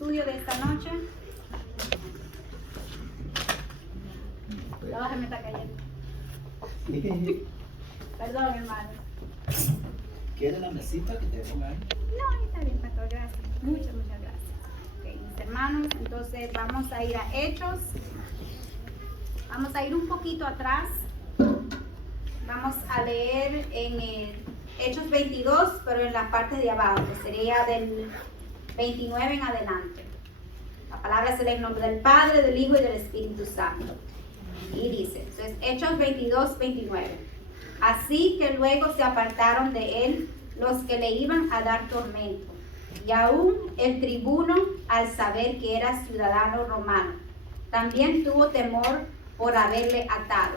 estudio de esta noche. La baja me está cayendo. Perdón, hermano. ¿Quieres la mesita que te ponga ahí? No, está bien, pastor, gracias. Muchas gracias. Ok, mis hermanos, entonces vamos a ir a Hechos. Vamos a ir un poquito atrás. Vamos a leer en Hechos 22, pero en la parte de abajo, que sería del 29 en adelante. La palabra se lee en nombre del Padre, del Hijo y del Espíritu Santo. Y dice, entonces, Hechos 22, 29. Así que luego se apartaron de él los que le iban a dar tormento. Y aún el tribuno, al saber que era ciudadano romano, también tuvo temor por haberle atado.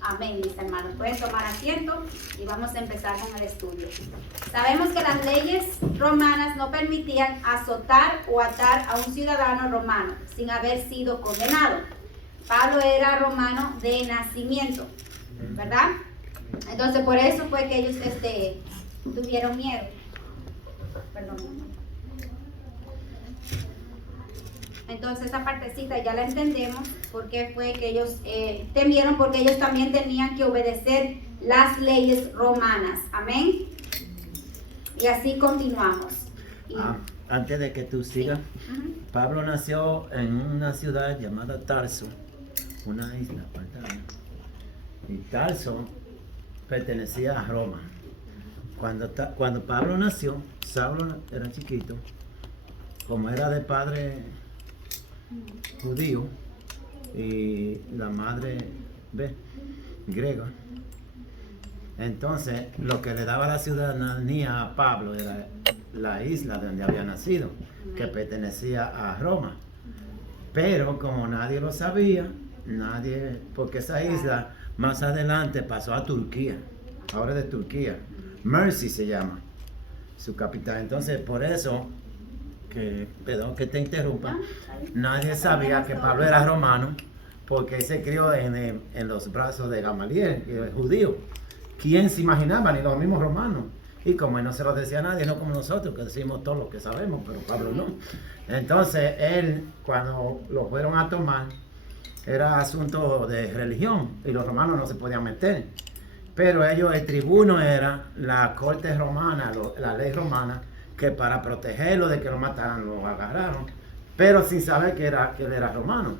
Amén, mis hermanos. Pueden tomar asiento y vamos a empezar con el estudio. Sabemos que las leyes romanas no permitían azotar o atar a un ciudadano romano sin haber sido condenado. Pablo era romano de nacimiento, ¿verdad? Entonces por eso fue que ellos tuvieron miedo. Perdón. Entonces esta partecita ya la entendemos, porque fue que ellos temieron, porque ellos también tenían que obedecer las leyes romanas. Amén. Y así continuamos. Antes de que tú sigas, sí. Pablo nació en una ciudad llamada Tarso, una isla apartada. Y Tarso pertenecía a Roma. Cuando Pablo nació, Saulo era chiquito, como era de padre judío y la madre griega. Entonces, lo que le daba la ciudadanía a Pablo era la isla donde había nacido, que pertenecía a Roma. Pero como nadie lo sabía, porque esa isla más adelante pasó a Turquía, ahora de Turquía. Mercy se llama su capital. Entonces, por eso perdón que te interrumpa, nadie sabía que Pablo era romano, porque él se crió en los brazos de Gamaliel, que es judío. ¿Quién se imaginaba? Ni los mismos romanos. Y como él no se lo decía a nadie, no como nosotros, que decimos todo lo que sabemos, pero Pablo no. Entonces, él, cuando lo fueron a tomar, era asunto de religión, y los romanos no se podían meter. Pero ellos, el tribuno era la corte romana, la ley romana, que para protegerlo de que lo mataran, lo agarraron, pero sin saber que él era romano.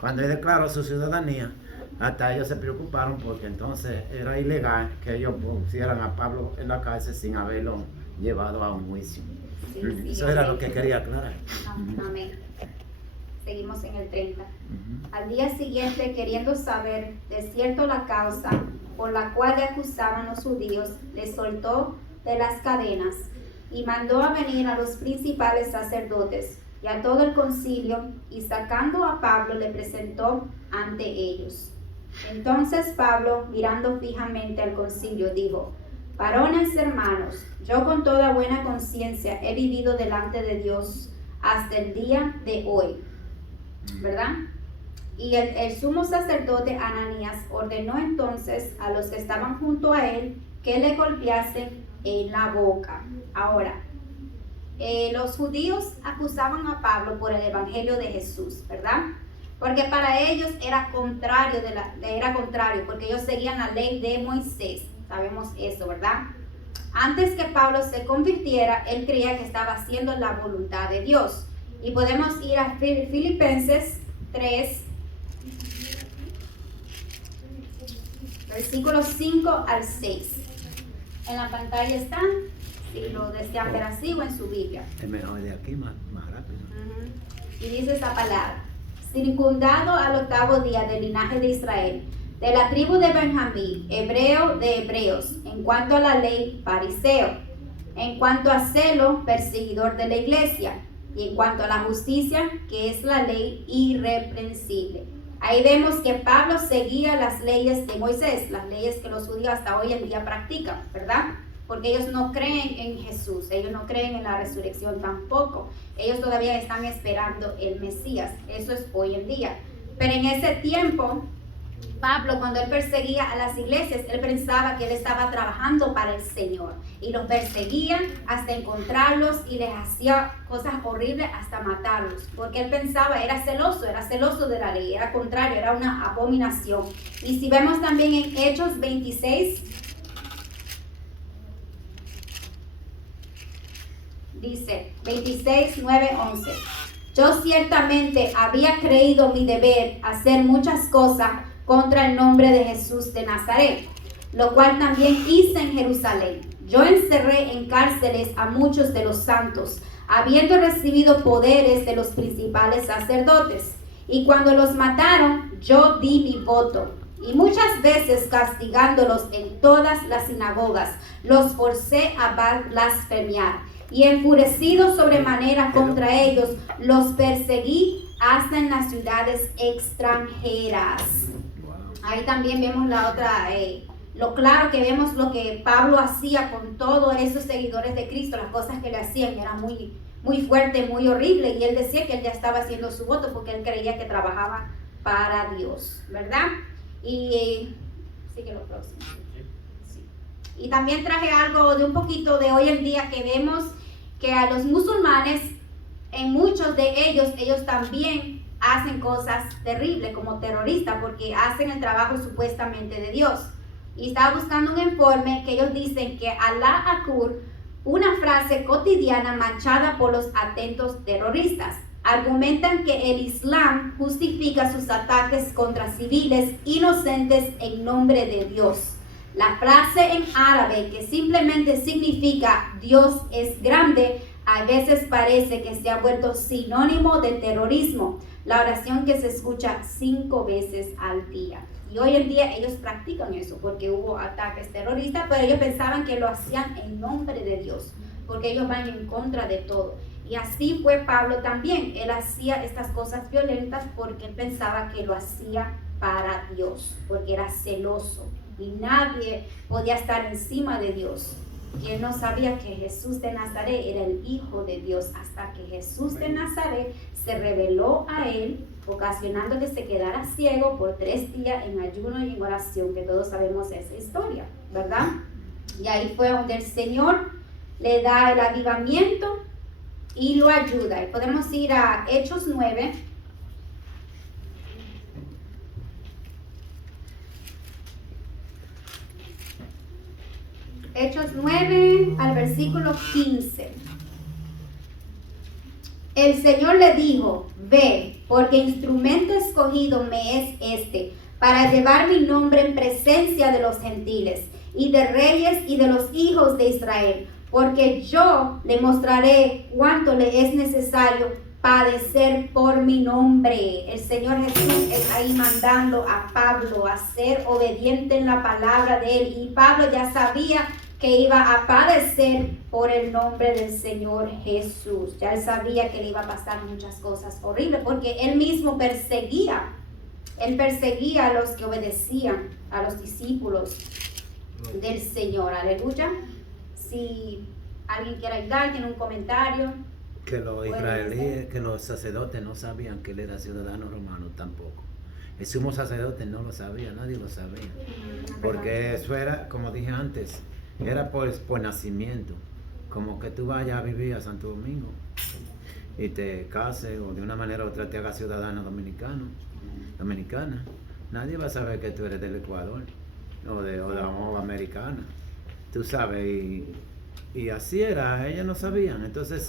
Cuando él declaró su ciudadanía, hasta ellos se preocuparon, porque entonces era ilegal que ellos pusieran a Pablo en la cárcel sin haberlo llevado a un juicio. Sí, Eso era lo que quería aclarar. Amén. Seguimos en el 30. Al día siguiente, queriendo saber de cierto la causa por la cual le acusaban los judíos, le soltó de las cadenas y mandó a venir a los principales sacerdotes y a todo el concilio, y sacando a Pablo le presentó ante ellos. Entonces Pablo, mirando fijamente al concilio, dijo: varones hermanos, yo con toda buena conciencia he vivido delante de Dios hasta el día de hoy, ¿verdad? Y el sumo sacerdote Ananías ordenó entonces a los que estaban junto a él que le golpeasen en la boca. Ahora, los judíos acusaban a Pablo por el evangelio de Jesús, ¿verdad? Porque para ellos era contrario, porque ellos seguían la ley de Moisés. Sabemos eso, ¿verdad? Antes que Pablo se convirtiera, él creía que estaba haciendo la voluntad de Dios. Y podemos ir a Filipenses 3, versículos 5 al 6. En la pantalla están, si lo desean ver así, o en su Biblia. Es mejor de aquí, más rápido. Y dice esa palabra: circundado al 8º día del linaje de Israel, de la tribu de Benjamín, hebreo de hebreos, en cuanto a la ley, fariseo, en cuanto a celo, perseguidor de la iglesia, y en cuanto a la justicia, que es la ley, irreprensible. Ahí vemos que Pablo seguía las leyes de Moisés, las leyes que los judíos hasta hoy en día practican, ¿verdad? Porque ellos no creen en Jesús, ellos no creen en la resurrección tampoco. Ellos todavía están esperando el Mesías. Eso es hoy en día. Pero en ese tiempo, Pablo, cuando él perseguía a las iglesias, él pensaba que él estaba trabajando para el Señor. Y los perseguía hasta encontrarlos y les hacía cosas horribles hasta matarlos. Porque él pensaba, era celoso de la ley, era contrario, era una abominación. Y si vemos también en Hechos 26, dice 26, 9, 11. Yo ciertamente había creído mi deber hacer muchas cosas contra el nombre de Jesús de Nazaret, lo cual también hice en Jerusalén. Yo encerré en cárceles a muchos de los santos, habiendo recibido poderes de los principales sacerdotes. Y cuando los mataron, yo di mi voto. Y muchas veces castigándolos en todas las sinagogas, los forcé a blasfemiar. Y enfurecido sobremanera contra ellos, los perseguí hasta en las ciudades extranjeras. Ahí también vemos la otra, lo claro que vemos lo que Pablo hacía con todos esos seguidores de Cristo, las cosas que le hacían, era muy, muy fuerte, muy horrible. Y él decía que él ya estaba haciendo su voto porque él creía que trabajaba para Dios, ¿verdad? Y sigue lo próximo. Sí. Y también traje algo de un poquito de hoy en día que vemos que a los musulmanes, en muchos de ellos también hacen cosas terribles como terroristas porque hacen el trabajo supuestamente de Dios. Y estaba buscando un informe que ellos dicen que Allah Akur, una frase cotidiana manchada por los atentos terroristas. Argumentan que el Islam justifica sus ataques contra civiles inocentes en nombre de Dios. La frase en árabe que simplemente significa Dios es grande, a veces parece que se ha vuelto sinónimo de terrorismo. La oración que se escucha 5 veces al día. Y hoy en día ellos practican eso porque hubo ataques terroristas, pero ellos pensaban que lo hacían en nombre de Dios, porque ellos van en contra de todo. Y así fue Pablo también. Él hacía estas cosas violentas porque él pensaba que lo hacía para Dios, porque era celoso. Y nadie podía estar encima de Dios. Y él no sabía que Jesús de Nazaret era el Hijo de Dios hasta que Jesús de Nazaret se reveló a él, ocasionando que se quedara ciego por 3 días en ayuno y en oración, que todos sabemos esa historia, ¿verdad? Y ahí fue donde el Señor le da el avivamiento y lo ayuda. Y podemos ir a Hechos 9. Hechos 9 al versículo 15. El Señor le dijo, ve, porque instrumento escogido me es este, para llevar mi nombre en presencia de los gentiles, y de reyes y de los hijos de Israel, porque yo le mostraré cuánto le es necesario padecer por mi nombre. El Señor Jesús está ahí mandando a Pablo a ser obediente en la palabra de él, y Pablo ya sabía que iba a padecer por el nombre del Señor Jesús. Ya él sabía que le iba a pasar muchas cosas horribles, porque él mismo perseguía a los que obedecían, a los discípulos del Señor. Aleluya. Si alguien quiere ayudar, tiene un comentario. Que los israelíes, que los sacerdotes no sabían que él era ciudadano romano tampoco. El sumo sacerdote no lo sabía, nadie lo sabía. Porque eso era, como dije antes, era por nacimiento. Como que tú vayas a vivir a Santo Domingo y te cases o de una manera u otra te hagas ciudadano dominicana. Nadie va a saber que tú eres del Ecuador o americana. Tú sabes, y así era, ellos no sabían. Entonces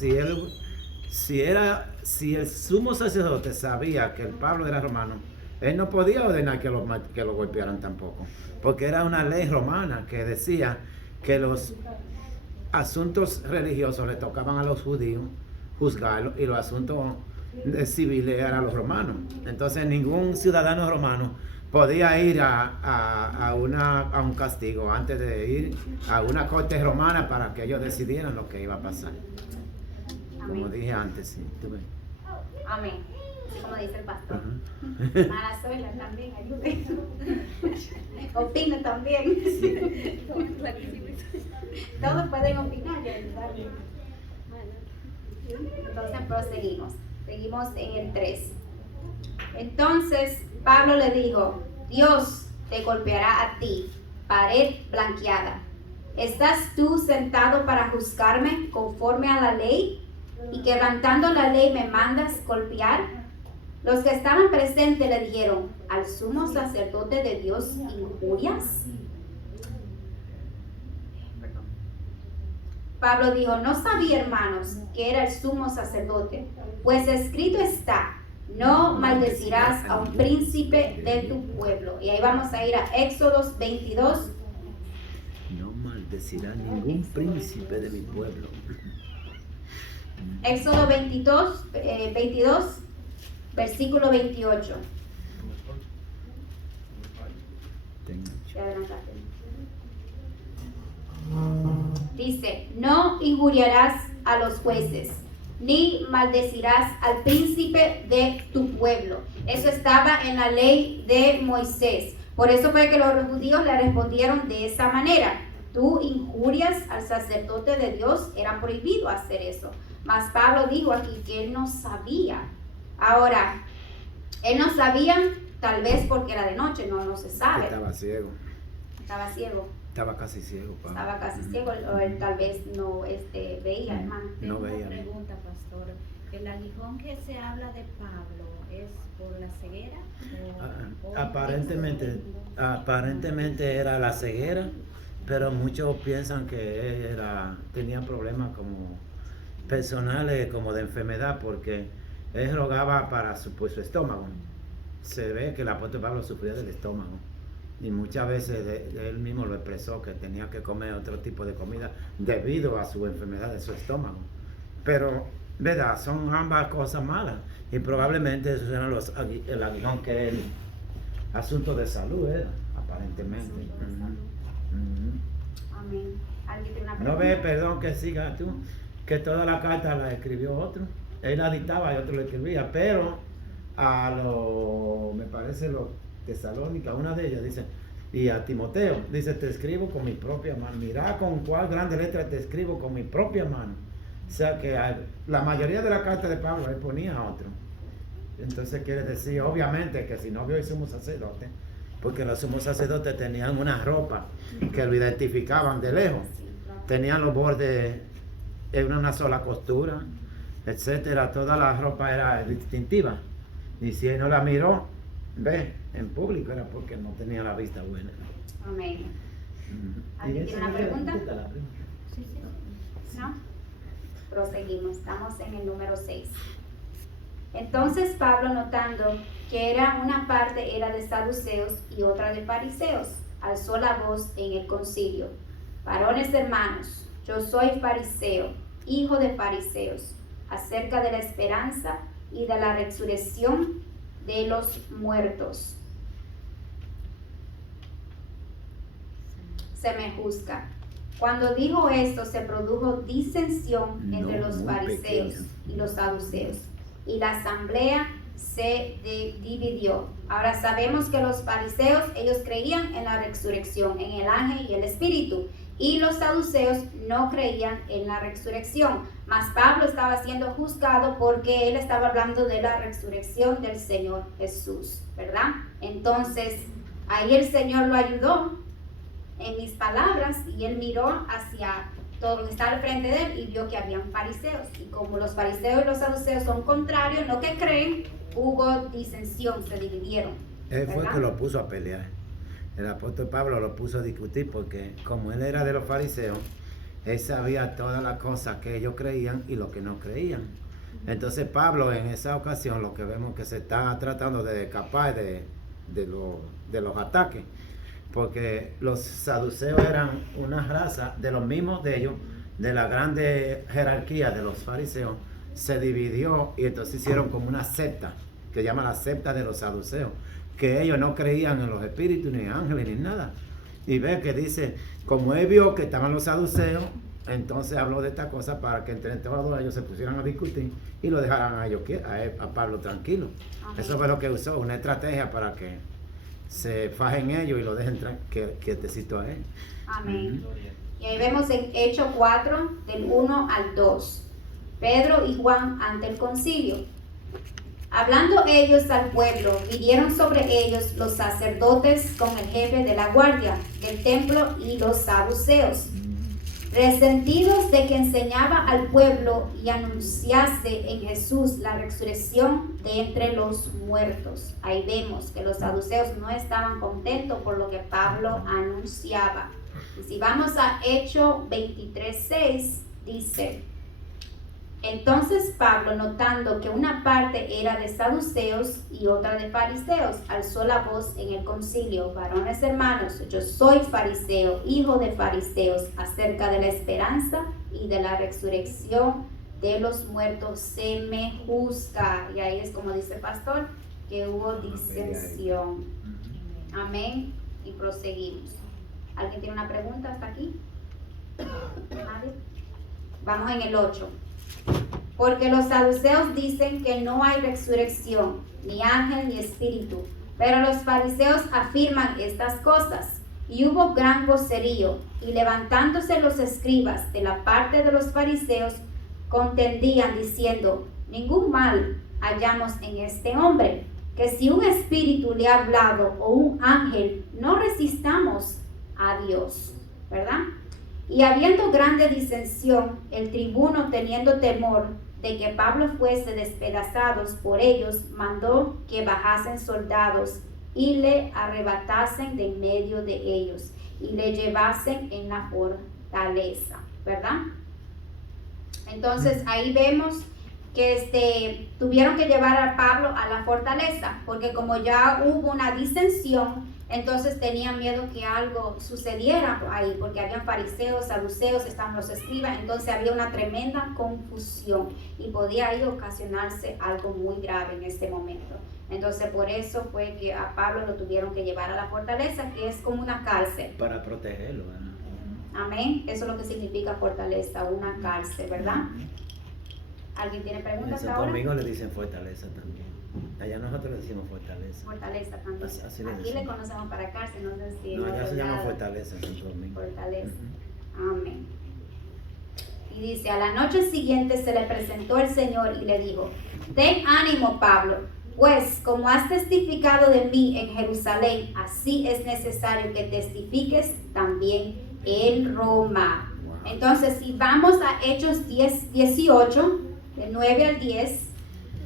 si el sumo sacerdote sabía que el Pablo era romano, él no podía ordenar que lo golpearan tampoco, porque era una ley romana que decía que los asuntos religiosos le tocaban a los judíos juzgarlos y los asuntos civiles eran a los romanos. Entonces ningún ciudadano romano podía ir a un castigo antes de ir a una corte romana para que ellos decidieran lo que iba a pasar. Amén. Como dije antes, sí. ¿Tú ves? Amén. Así como dice el pastor. Mala suela también, ayude. Opina también. Sí. Todos pueden opinar y ayudar. Entonces proseguimos. Seguimos en el 3. Entonces Pablo le dijo, Dios te golpeará a ti, pared blanqueada. ¿Estás tú sentado para juzgarme conforme a la ley? Y quebrantando la ley me mandas golpear. Los que estaban presentes le dijeron, ¿al sumo sacerdote de Dios injurias? Pablo dijo, no sabía, hermanos, que era el sumo sacerdote, pues escrito está, no maldecirás a un príncipe de tu pueblo. Y ahí vamos a ir a Éxodos 22. No maldecirá ningún príncipe de mi pueblo. Éxodo 22, versículo 28. Dice, no injuriarás a los jueces, ni maldecirás al príncipe de tu pueblo. Eso estaba en la ley de Moisés. Por eso fue que los judíos le respondieron de esa manera. Tú injurias al sacerdote de Dios, era prohibido hacer eso. Mas Pablo dijo aquí que él no sabía. Ahora, él no sabía, tal vez porque era de noche, no se sabe. Estaba ciego. Estaba ciego. Estaba casi ciego, Pablo. Estaba casi ciego, o él tal vez no veía, hermano. Tengo No veía. una pregunta, pastor. ¿El aguijón que se habla de Pablo es por la ceguera? O Aparentemente era la ceguera, pero muchos piensan que él tenía problemas como personales, como de enfermedad, porque él rogaba para su estómago. Se ve que el apóstol Pablo sufría del estómago. Y muchas veces él mismo lo expresó que tenía que comer otro tipo de comida debido a su enfermedad de su estómago. Pero, ¿verdad? Son ambas cosas malas. Y probablemente esos eran el aguijón que él, asunto de salud era, aparentemente. Amén. ¿Alguien tiene una No pregunta? ve, perdón que siga tú, que toda la carta la escribió otro. Él la dictaba y otro lo escribía, pero me parece los Tesalónica, una de ellas dice, y a Timoteo, dice, te escribo con mi propia mano. Mira con cuál grande letra te escribo con mi propia mano. O sea que la mayoría de la carta de Pablo él ponía a otro. Entonces quiere decir, obviamente, que si no vio el sumo sacerdote, porque los sumos sacerdotes tenían una ropa que lo identificaban de lejos. Tenían los bordes en una sola costura, etcétera. Toda la ropa era distintiva. Y si él no la miró, en público, era porque no tenía la vista buena. Amén. ¿Alguien tiene una pregunta? Sí, sí. ¿No? Proseguimos, estamos en el número 6. Entonces Pablo, notando que una parte era de saduceos y otra de fariseos, alzó la voz en el concilio. Varones hermanos, yo soy fariseo, hijo de fariseos, acerca de la esperanza y de la resurrección de los muertos. Se me juzga. Cuando dijo esto, se produjo disensión entre los fariseos y los saduceos, y la asamblea se dividió. Ahora sabemos que los fariseos, ellos creían en la resurrección, en el ángel y el espíritu, y los saduceos no creían en la resurrección. Mas Pablo estaba siendo juzgado porque él estaba hablando de la resurrección del Señor Jesús, ¿verdad? Entonces, ahí el Señor lo ayudó en mis palabras y él miró hacia todo lo que estaba al frente de él y vio que habían fariseos. Y como los fariseos y los saduceos son contrarios en lo que creen, hubo disensión, se dividieron. Él fue ¿verdad? que lo puso a pelear. El apóstol Pablo lo puso a discutir porque como él era de los fariseos, él sabía todas las cosas que ellos creían y lo que no creían. Entonces Pablo en esa ocasión lo que vemos que se está tratando de escapar de los ataques, porque los saduceos eran una raza de los mismos de ellos, de la grande jerarquía de los fariseos, se dividió y entonces hicieron como una secta, que llama la secta de los saduceos, que ellos no creían en los espíritus, ni ángeles, ni nada. Y ve que dice, como él vio que estaban los saduceos, entonces habló de esta cosa para que entre todos ellos se pusieran a discutir y lo dejaran a Pablo tranquilo. Amén. Eso fue lo que usó, una estrategia para que se fajen ellos y lo dejen quietecito a él. Amén. Y ahí vemos en Hechos 4, del 1 al 2. Pedro y Juan ante el concilio. Hablando ellos al pueblo, vinieron sobre ellos los sacerdotes con el jefe de la guardia del templo y los saduceos, resentidos de que enseñaba al pueblo y anunciase en Jesús la resurrección de entre los muertos. Ahí vemos que los saduceos no estaban contentos por lo que Pablo anunciaba. Y si vamos a Hechos 23:6, dice: entonces Pablo, notando que una parte era de saduceos y otra de fariseos, alzó la voz en el concilio: varones hermanos, yo soy fariseo, hijo de fariseos, acerca de la esperanza y de la resurrección de los muertos se me juzga. Y ahí es como dice el pastor, que hubo disensión. Amén. Y proseguimos. ¿Alguien tiene una pregunta hasta aquí? ¿Nadie? Vamos en el 8. Porque los saduceos dicen que no hay resurrección, ni ángel ni espíritu, pero los fariseos afirman estas cosas. Y hubo gran vocerío, y levantándose los escribas de la parte de los fariseos, contendían diciendo: ningún mal hallamos en este hombre, que si un espíritu le ha hablado o un ángel, no resistamos a Dios, ¿verdad? Y habiendo grande disensión, el tribuno, teniendo temor de que Pablo fuese despedazado por ellos, mandó que bajasen soldados y le arrebatasen de en medio de ellos y le llevasen en la fortaleza, ¿verdad? Entonces ahí vemos que tuvieron que llevar a Pablo a la fortaleza, porque como ya hubo una disensión, entonces tenían miedo que algo sucediera ahí, porque habían fariseos, saduceos, estaban los escribas, entonces había una tremenda confusión y podía ahí ocasionarse algo muy grave en este momento. Entonces por eso fue que a Pablo lo tuvieron que llevar a la fortaleza, que es como una cárcel. Para protegerlo, ¿verdad? Amén. Eso es lo que significa fortaleza, una cárcel, ¿verdad? ¿Alguien tiene preguntas ahora? Conmigo le dicen fortaleza también. Allá nosotros le decimos fortaleza. Fortaleza también. Así le aquí decimos. le conocemos para cárcel, no sé si... No, allá se llama lado. fortaleza en Santo Domingo. Fortaleza. Amén. Y dice: a la noche siguiente se le presentó el Señor y le dijo: ten ánimo, Pablo, pues como has testificado de mí en Jerusalén, así es necesario que testifiques también en Roma. Wow. Entonces, si vamos a Hechos 18, del 9 al 10,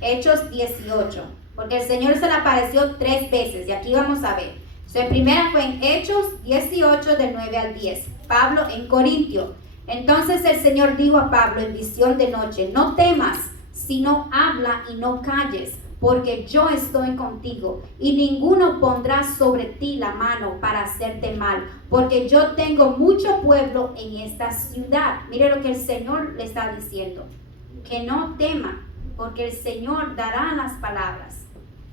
Hechos 18, porque el Señor se le apareció 3 veces, y aquí vamos a ver. La primera fue en Hechos 18, del 9 al 10, Pablo en Corintio. Entonces el Señor dijo a Pablo en visión de noche: no temas, sino habla y no calles, porque yo estoy contigo, y ninguno pondrá sobre ti la mano para hacerte mal, porque yo tengo mucho pueblo en esta ciudad. Mire lo que el Señor le está diciendo, que no tema, porque el Señor dará las palabras,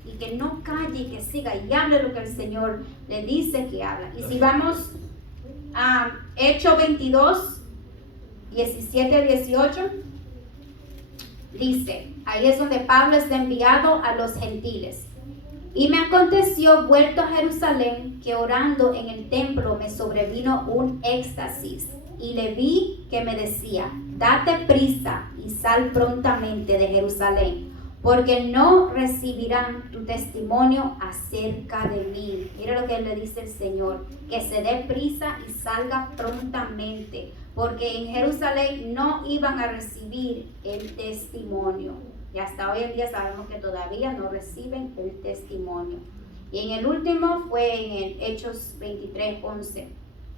y que no calle y que siga y hable lo que el Señor le dice que habla. Y si vamos a Hechos 22, 17 a 18, dice, ahí es donde Pablo está enviado a los gentiles. Y me aconteció, vuelto a Jerusalén, que orando en el templo me sobrevino un éxtasis, y le vi que me decía: date prisa y sal prontamente de Jerusalén, porque no recibirán tu testimonio acerca de mí. Mira lo que le dice el Señor, que se dé prisa y salga prontamente, porque en Jerusalén no iban a recibir el testimonio. Y hasta hoy en día sabemos que todavía no reciben el testimonio. Y en el último fue en el Hechos 23:11,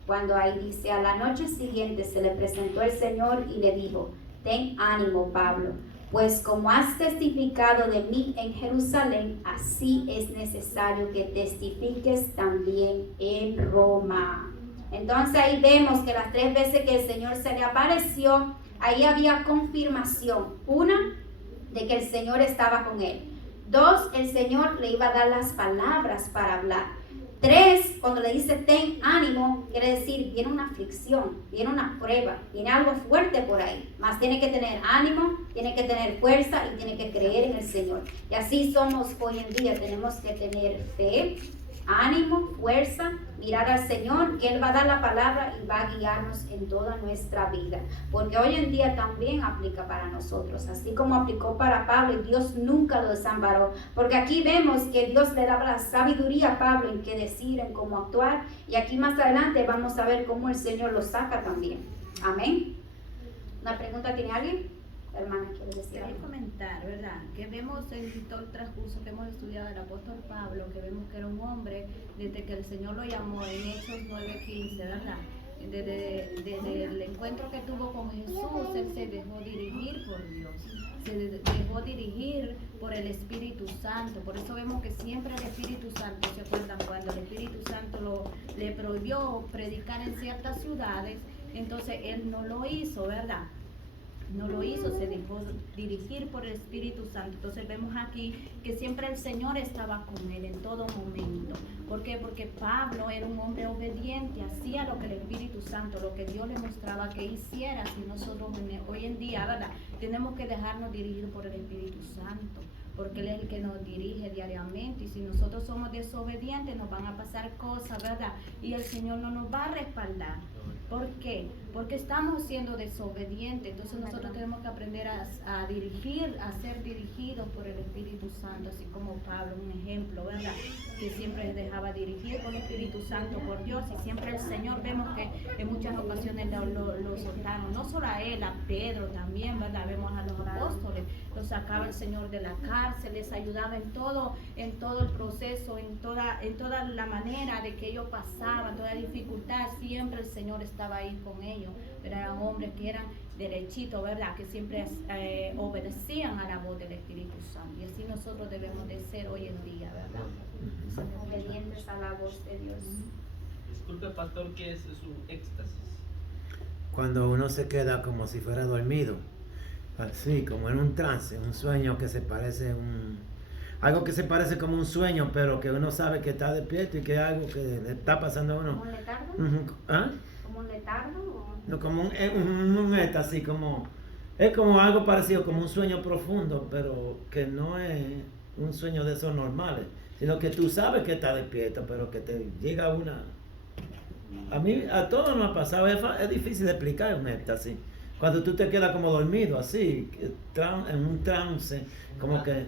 cuando ahí dice: a la noche siguiente se le presentó el Señor y le dijo: ten ánimo, Pablo, pues como has testificado de mí en Jerusalén, así es necesario que testifiques también en Roma. Entonces ahí vemos que las 3 veces que el Señor se le apareció, ahí había confirmación. Una, de que el Señor estaba con él. 2, el Señor le iba a dar las palabras para hablar. 3, cuando le dice ten ánimo, quiere decir viene una aflicción, viene una prueba, viene algo fuerte por ahí. Más tiene que tener ánimo, tiene que tener fuerza y tiene que creer en el Señor. Y así somos hoy en día, tenemos que tener fe, ánimo, fuerza, mirar al Señor, y Él va a dar la palabra y va a guiarnos en toda nuestra vida. Porque hoy en día también aplica para nosotros, así como aplicó para Pablo, y Dios nunca lo desamparó. Porque aquí vemos que Dios le daba la sabiduría a Pablo en qué decir, en cómo actuar, y aquí más adelante vamos a ver cómo el Señor lo saca también. Amén. ¿Una pregunta tiene alguien? Hermana, ¿quiere decir Quería algo? comentar, ¿verdad? Que vemos en todo el transcurso que hemos estudiado del apóstol Pablo, que vemos que era un hombre desde que el Señor lo llamó en Hechos 9:15, ¿verdad? Desde el encuentro que tuvo con Jesús, él se dejó dirigir por Dios, se dejó dirigir por el Espíritu Santo. Por eso vemos que siempre el Espíritu Santo, ¿se acuerdan? Cuando el Espíritu Santo le prohibió predicar en ciertas ciudades, entonces él no lo hizo, ¿verdad? No lo hizo, se dejó dirigir por el Espíritu Santo. Entonces vemos aquí que siempre el Señor estaba con él en todo momento. ¿Por qué? Porque Pablo era un hombre obediente, hacía lo que el Espíritu Santo, lo que Dios le mostraba que hiciera. Si nosotros hoy en día, ¿verdad?, tenemos que dejarnos dirigir por el Espíritu Santo, porque Él es el que nos dirige diariamente, y si nosotros somos desobedientes nos van a pasar cosas, ¿verdad? Y el Señor no nos va a respaldar. ¿Por qué? Porque estamos siendo desobedientes. Entonces nosotros tenemos que aprender a dirigir, a ser dirigidos por el Espíritu Santo, así como Pablo, un ejemplo, ¿verdad? Que siempre se dejaba dirigir por el Espíritu Santo, por Dios, y siempre el Señor, vemos que en muchas ocasiones lo soltaron, no solo a él, a Pedro también, ¿verdad? Vemos a los apóstoles, los sacaba el Señor de la cárcel, les ayudaba en todo el proceso, en toda la manera de que ellos pasaban, toda dificultad, siempre el Señor estaba ahí con ellos. Pero eran hombres que eran derechitos, ¿verdad? Que siempre obedecían a la voz del Espíritu Santo. Y así nosotros debemos de ser hoy en día, ¿verdad? Obedientes a la voz de Dios. Disculpe, pastor, ¿qué es su éxtasis? Cuando uno se queda como si fuera dormido, así como en un trance, un sueño que se parece algo que se parece como un sueño, pero que uno sabe que está despierto y que es algo que le está pasando a uno. ¿Como un letargo? ¿Ah? ¿Como un letargo? ¿O? No, como un éxtasis, es como algo parecido, como un sueño profundo, pero que no es un sueño de esos normales, sino que tú sabes que estás despierto, pero que te llega a todos nos ha pasado, es difícil de explicar un éxtasis. Cuando tú te quedas como dormido, así, en un trance, como que...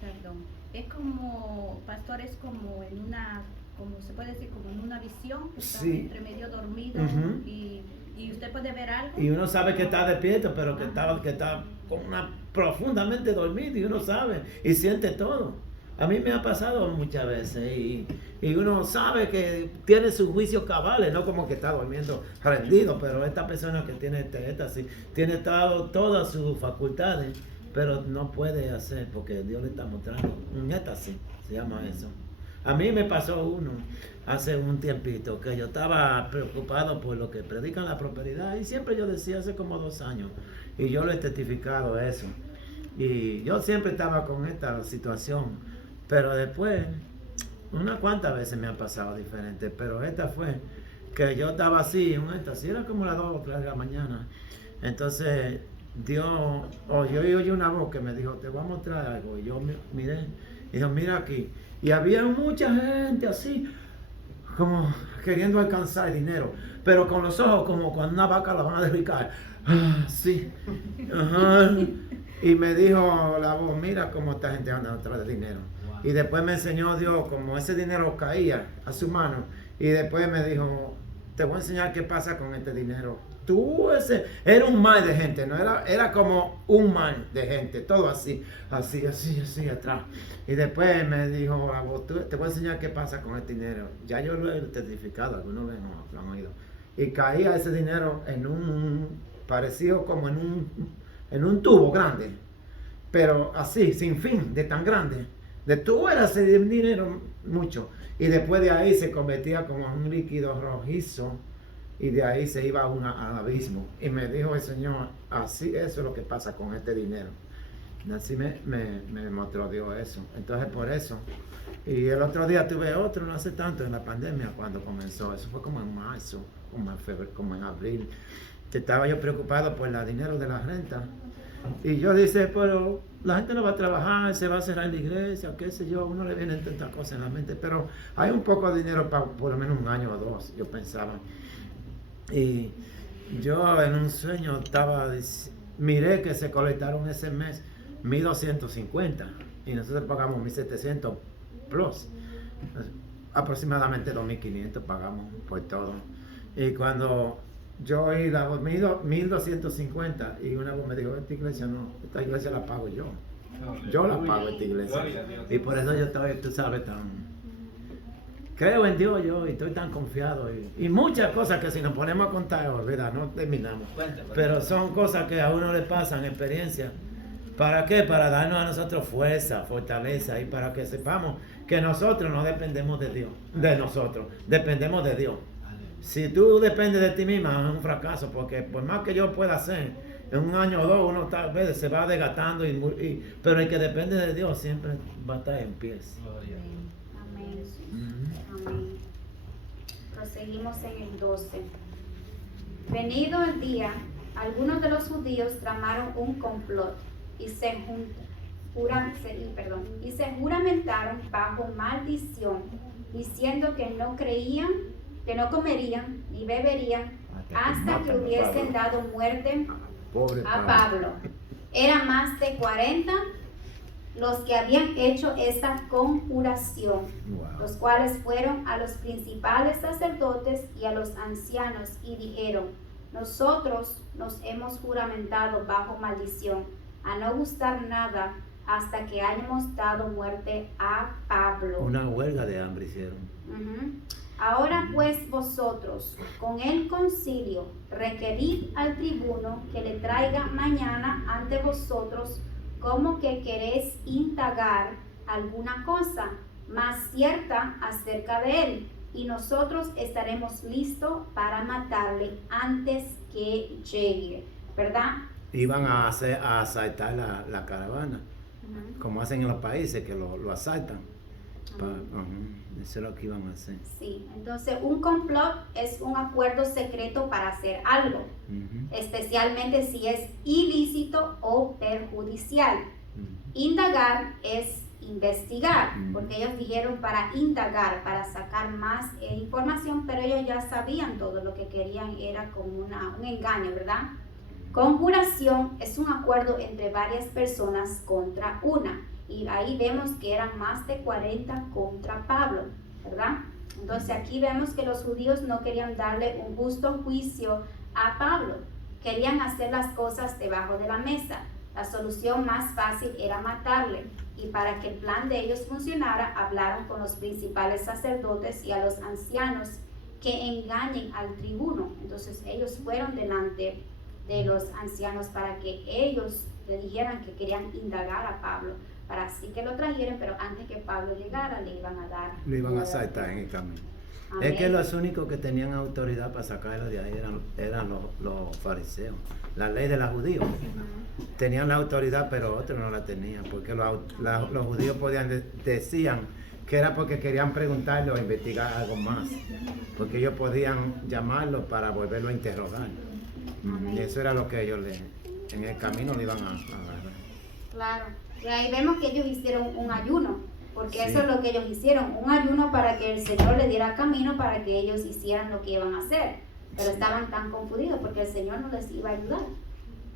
Perdón. Es como, pastor, es como en una, como se puede decir, como en una visión, que está Sí. entre medio dormido, y usted puede ver algo. Y uno sabe que está despierto, pero que está profundamente dormido, y uno sabe y siente todo. A mí me ha pasado muchas veces, y uno sabe que tiene sus juicios cabales, no como que está durmiendo rendido, pero esta persona que tiene este éxtasis tiene todas sus facultades, pero no puede hacer porque Dios le está mostrando un éxtasis, se llama eso. A mí me pasó uno hace un tiempito que yo estaba preocupado por lo que predican la prosperidad, y siempre yo decía, hace como 2 años, y yo le he testificado eso, y yo siempre estaba con esta situación, pero después unas cuantas veces me ha pasado diferente, pero esta fue que yo estaba así, un éxtasis, era como las 2 o 3 de la mañana. Entonces yo oí una voz que me dijo, te voy a mostrar algo. Y yo miré, y dijo, mira aquí. Y había mucha gente así, como queriendo alcanzar dinero, pero con los ojos como cuando una vaca la van a desricar. Sí. Ajá. Y me dijo la voz, mira cómo esta gente anda detrás de dinero. Y después me enseñó Dios como ese dinero caía a su mano. Y después me dijo, te voy a enseñar qué pasa con este dinero. Era un mar de gente, no era como un mar de gente, todo así atrás. Y después me dijo, te voy a enseñar qué pasa con este dinero. Ya yo lo he testificado, algunos lo han oído. Y caía ese dinero parecido como en un tubo grande, pero así, sin fin, de tan grande. De tubo era ese dinero mucho. Y después de ahí se convertía como un líquido rojizo. Y de ahí se iba al abismo. Y me dijo el Señor, así eso es lo que pasa con este dinero. Y así me mostró Dios eso. Entonces por eso. Y el otro día tuve otro, no hace tanto, en la pandemia cuando comenzó. Eso fue como en marzo, como en febrero, como en abril. Que estaba yo preocupado por el dinero de la renta. Y yo dije, pero la gente no va a trabajar, se va a cerrar la iglesia, qué sé yo, a uno le vienen tantas cosas en la mente, pero hay un poco de dinero para por lo menos un año o dos, yo pensaba. Y yo en un sueño miré que se colectaron ese mes 1.250 y nosotros pagamos 1.700 plus, aproximadamente 2.500 pagamos por todo. Y cuando yo oí la voz, 1.250, y una voz me dijo, esta iglesia no, esta iglesia la pago yo. Yo la pago esta iglesia. Y por eso yo estoy, tú sabes, creo en Dios yo y estoy tan confiado. Y muchas cosas que si nos ponemos a contar, ¿verdad? No terminamos. Pero son cosas que a uno le pasan, experiencias. ¿Para qué? Para darnos a nosotros fuerza, fortaleza y para que sepamos que nosotros no dependemos de Dios, de nosotros, dependemos de Dios. Si tú dependes de ti misma es un fracaso, porque por más que yo pueda hacer, en un año o dos uno tal vez se va desgastando, pero el que depende de Dios siempre va a estar en pies. Amén. Amén. Proseguimos en el 12. Venido el día, algunos de los judíos tramaron un complot y se juramentaron bajo maldición, diciendo que no comerían ni beberían hasta que hubiesen dado muerte a Pablo. Eran más de 40 los que habían hecho esta conjuración, los cuales fueron a los principales sacerdotes y a los ancianos y dijeron: nosotros nos hemos juramentado bajo maldición a no gustar nada hasta que hayamos dado muerte a Pablo. Una huelga de hambre hicieron. Ahora pues vosotros, con el concilio, requerid al tribuno que le traiga mañana ante vosotros, como que queréis indagar alguna cosa más cierta acerca de él, y nosotros estaremos listos para matarle antes que llegue, ¿verdad? Iban a asaltar la caravana, como hacen en los países que lo asaltan. Eso es lo que iban a hacer. Sí, entonces un complot es un acuerdo secreto para hacer algo, especialmente si es ilícito o perjudicial. Indagar es investigar, porque ellos dijeron para indagar, para sacar más información, pero ellos ya sabían todo, lo que querían era como un engaño, ¿verdad? Conjuración es un acuerdo entre varias personas contra una. Y ahí vemos que eran más de 40 contra Pablo, ¿verdad? Entonces aquí vemos que los judíos no querían darle un justo juicio a Pablo. Querían hacer las cosas debajo de la mesa. La solución más fácil era matarle. Y para que el plan de ellos funcionara, hablaron con los principales sacerdotes y a los ancianos que engañen al tribuno. Entonces ellos fueron delante de los ancianos para que ellos le dijeran que querían indagar a Pablo, para así que lo trajeran, pero antes que Pablo llegara le iban a dar. Lo iban a asaltar en el camino. Amén. Es que los únicos que tenían autoridad para sacarlo de ahí eran los fariseos, la ley de los judíos. Tenían la autoridad, pero otros no la tenían, porque los judíos decían que era porque querían preguntarle o investigar algo más, porque ellos podían llamarlo para volverlo a interrogar. Y eso era lo que ellos en el camino le iban a agarrar. Claro, y ahí vemos que ellos hicieron un ayuno, porque Sí. eso es lo que ellos hicieron, un ayuno para que el Señor les diera camino para que ellos hicieran lo que iban a hacer, pero estaban tan confundidos porque el Señor no les iba a ayudar,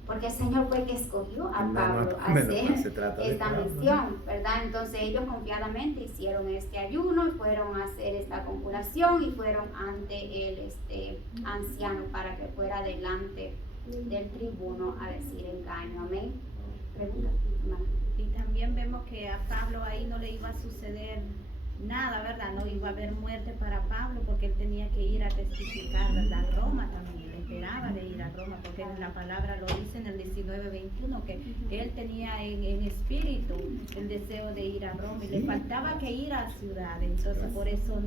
porque el Señor fue el que escogió a Pablo a hacer esta misión, ¿verdad? Entonces ellos confiadamente hicieron este ayuno y fueron a hacer esta conjuración y fueron ante el anciano para que fuera delante del tribuno a decir engaño. Amén. Pregunta, hermana. Y también vemos que a Pablo ahí no le iba a suceder nada, ¿verdad? No iba a haber muerte para Pablo porque él tenía que ir a testificar, ¿verdad? Roma también, él esperaba de ir a Roma porque la palabra lo dice en el 19:21 que él tenía en espíritu el deseo de ir a Roma y le faltaba que ir a ciudad, entonces por eso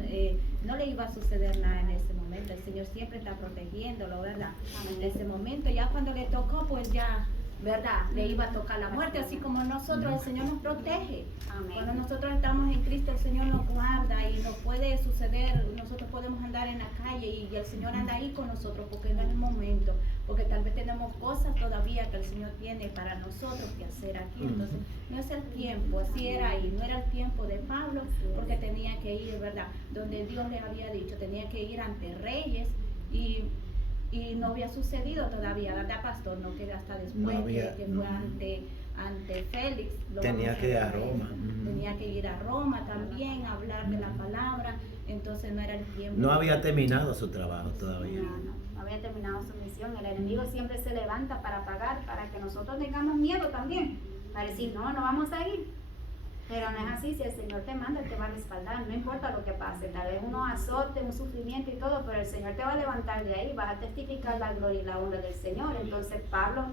no le iba a suceder nada en ese momento. El Señor siempre está protegiéndolo, ¿verdad? En ese momento, ya cuando le tocó, pues ya ¿verdad? Le iba a tocar la muerte, así como nosotros, el Señor nos protege. Amén. Cuando nosotros estamos en Cristo, el Señor nos guarda y nos puede suceder, nosotros podemos andar en la calle y el Señor anda ahí con nosotros porque no es el momento, porque tal vez tenemos cosas todavía que el Señor tiene para nosotros que hacer aquí. Entonces, no es el tiempo, así era ahí, no era el tiempo de Pablo, porque tenía que ir, ¿verdad? Donde Dios le había dicho, tenía que ir ante reyes y no había sucedido todavía, ¿verdad, pastor? No, que hasta después No había, que fue ante Félix. lo Tenía vamos a que ir a ver. Roma. Tenía que ir a Roma también, a hablar de la palabra, entonces no era el tiempo. No había terminado su trabajo todavía. No había terminado su misión. El enemigo siempre se levanta para apagar, para que nosotros tengamos miedo también, para decir, no vamos a ir. Pero no es así, si el Señor te manda, Él te va a respaldar, no importa lo que pase, tal vez uno azote, un sufrimiento y todo, pero el Señor te va a levantar de ahí, vas a testificar la gloria y la honra del Señor. Entonces Pablo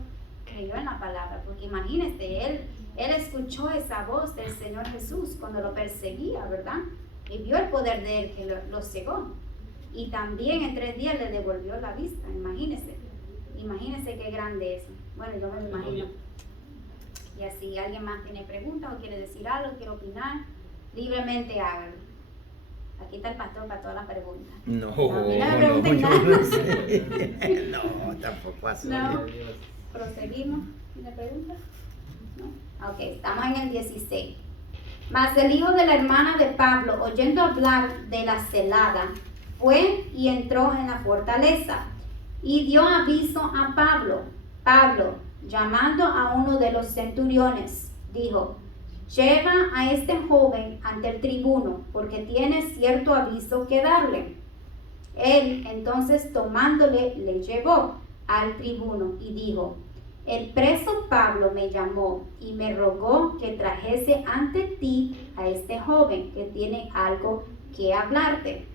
creyó en la palabra, porque imagínese, él escuchó esa voz del Señor Jesús cuando lo perseguía, ¿verdad? Y vio el poder de Él que lo cegó. Y también en 3 días le devolvió la vista, imagínese qué grande es. Bueno, yo me lo imagino. Y así, ¿alguien más tiene preguntas o quiere decir algo, quiere opinar? Libremente hágalo. Aquí está el pastor para todas las preguntas. No, A mí no me pregunten yo nada. no sé. No, tampoco así. No. Proseguimos. ¿Tiene preguntas? No. Ok, estamos en el 16. Mas el hijo de la hermana de Pablo, oyendo hablar de la celada, fue y entró en la fortaleza y dio aviso a Pablo. Pablo, llamando a uno de los centuriones, dijo: lleva a este joven ante el tribuno, porque tiene cierto aviso que darle. Él entonces, tomándole, le llevó al tribuno y dijo: el preso Pablo me llamó y me rogó que trajese ante ti a este joven que tiene algo que hablarte.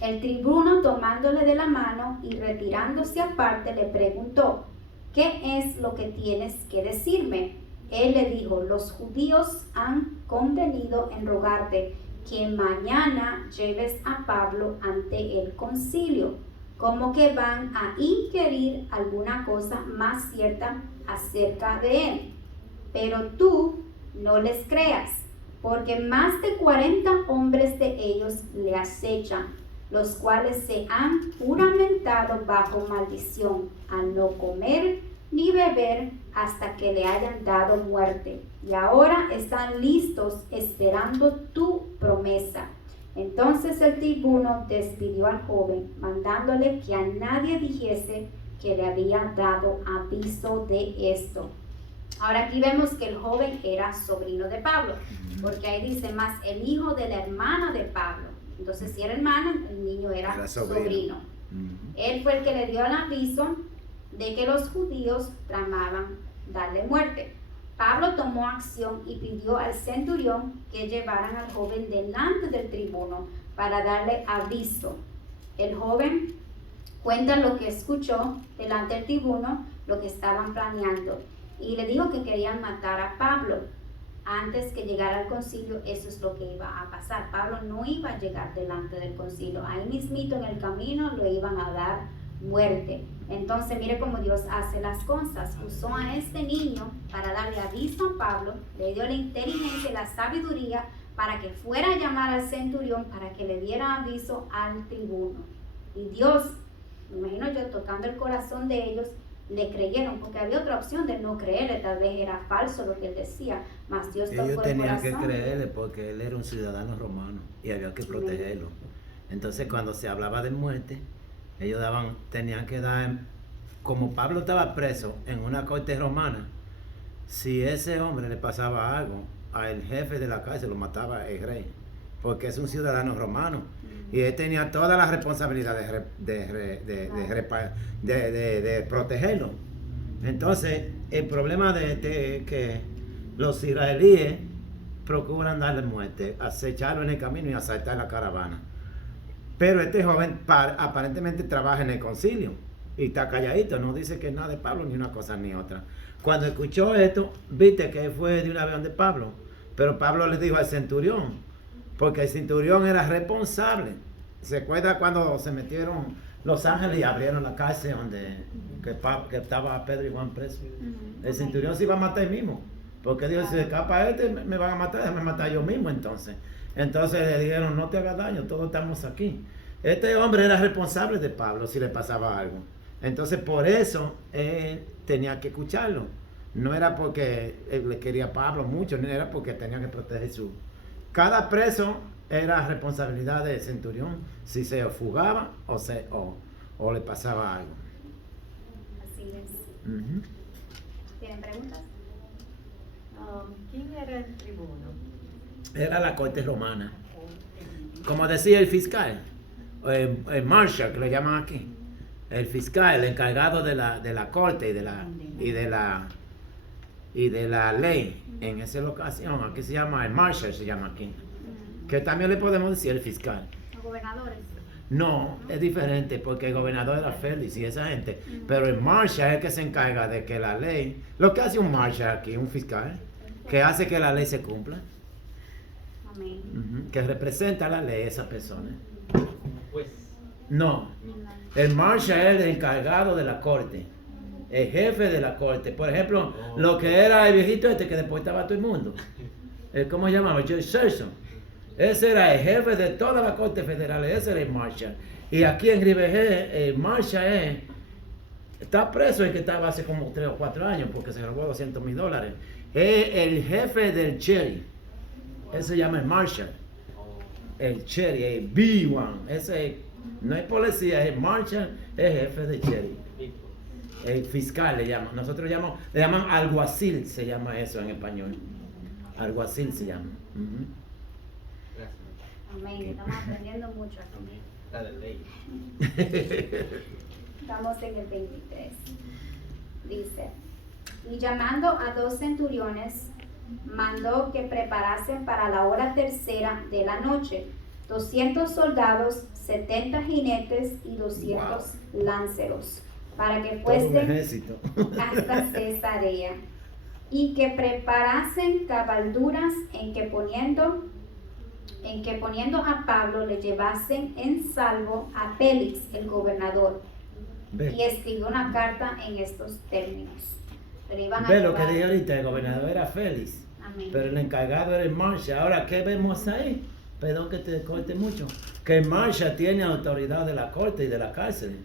El tribuno, tomándole de la mano y retirándose aparte, le preguntó: ¿qué es lo que tienes que decirme? Él le dijo: los judíos han convenido en rogarte que mañana lleves a Pablo ante el concilio, como que van a inquirir alguna cosa más cierta acerca de él. Pero tú no les creas, porque más de 40 hombres de ellos le acechan, los cuales se han juramentado bajo maldición a no comer ni beber hasta que le hayan dado muerte, y ahora están listos esperando tu promesa. Entonces el tribuno despidió al joven, mandándole que a nadie dijese que le había dado aviso de esto. Ahora aquí vemos que el joven era sobrino de Pablo, porque ahí dice: más el hijo de la hermana de Pablo. Entonces, si era hermana, el niño era sobrino. Él fue el que le dio el aviso de que los judíos tramaban darle muerte. Pablo tomó acción y pidió al centurión que llevaran al joven delante del tribuno para darle aviso. El joven cuenta lo que escuchó delante del tribuno, lo que estaban planeando, y le dijo que querían matar a Pablo. Antes que llegara al concilio, eso es lo que iba a pasar. Pablo no iba a llegar delante del concilio. Ahí mismito en el camino lo iban a dar muerte. Entonces mire cómo Dios hace las cosas. Usó a este niño para darle aviso a Pablo, le dio la inteligencia y la sabiduría para que fuera a llamar al centurión para que le diera aviso al tribuno. Y Dios, me imagino yo, tocando el corazón de ellos, le creyeron, porque había otra opción de no creerle, tal vez era falso lo que él decía, mas Dios tocó el Ellos corazón. tenían que creerle porque él era un ciudadano romano y había que protegerlo. Entonces cuando se hablaba de muerte, ellos tenían que dar, como Pablo estaba preso en una corte romana, si ese hombre le pasaba algo, al jefe de la cárcel lo mataba el rey, porque es un ciudadano romano. Y él tenía toda la responsabilidad de protegerlo. Entonces, el problema de este es que los israelíes procuran darle muerte, acecharlo en el camino y asaltar la caravana. Pero este joven aparentemente trabaja en el concilio y está calladito, no dice que nada de Pablo, ni una cosa ni otra. Cuando escuchó esto, viste que fue de una vez donde Pablo, pero Pablo le dijo al centurión, porque el centurión era responsable. ¿Se acuerda cuando se metieron Los Ángeles y abrieron la cárcel que estaba Pedro y Juan presos. El centurión se iba a matar él mismo. Porque dijo, si se escapa este, me van a matar, déjame matar yo mismo entonces. Entonces le dijeron, no te hagas daño, todos estamos aquí. Este hombre era responsable de Pablo si le pasaba algo. Entonces por eso él tenía que escucharlo. No era porque él le quería a Pablo mucho, no era porque tenía que proteger su... Cada preso era responsabilidad del centurión si se fugaba o le pasaba algo. Así es. Ujú. ¿Tienen preguntas? ¿Quién era el tribuno? Era la corte romana. Como decía el fiscal, el marshal que lo llaman aquí, el fiscal, el encargado de la corte y de la ley en esa locación, aquí se llama el marshal, se llama aquí, que también le podemos decir el fiscal. Los gobernadores. No, es diferente porque el gobernador era Félix y esa gente, pero el marshal es el que se encarga de que la ley, lo que hace un marshal aquí, un fiscal, que hace que la ley se cumpla. Amén. Que representa la ley esa persona. Pues, No, el marshal es el encargado de la corte, el jefe de la corte. Por ejemplo, lo que era el viejito este que deportaba a todo el mundo, ¿cómo se llamaba? George Sherson. Ese era el jefe de toda la corte federal, ese era el marshal. Y aquí en Riverhead, el marshal está preso, el que estaba hace como 3 o 4 años porque se robó $200,000. Es el jefe del Cherry. Ese se llama el marshal. El Cherry, el B1. Ese no es policía, es el marshal, es jefe de Cherry. El fiscal le llaman. Nosotros le llaman alguacil, se llama eso en español. Alguacil se llama. Ujú. gracias. Amén. Estamos aprendiendo mucho aquí. La de ley. Estamos en el 23. Dice, y llamando a 2 centuriones, mandó que preparasen para la hora tercera de la noche 200 soldados, 70 jinetes y 200 lanceros, para que Todo un fuesen ejército. hasta Cesarea, y que preparasen cabalduras en que poniendo a Pablo le llevasen en salvo a Félix, el gobernador. Ve. Y escribió una carta en estos términos. Pero iban a Ve lo que llevar- dije ahorita, el gobernador era Félix, Amén. pero el encargado era el marshal. Ahora, ¿qué vemos ahí? Perdón que te corte mucho. Que el marshal tiene autoridad de la corte y de la cárcel.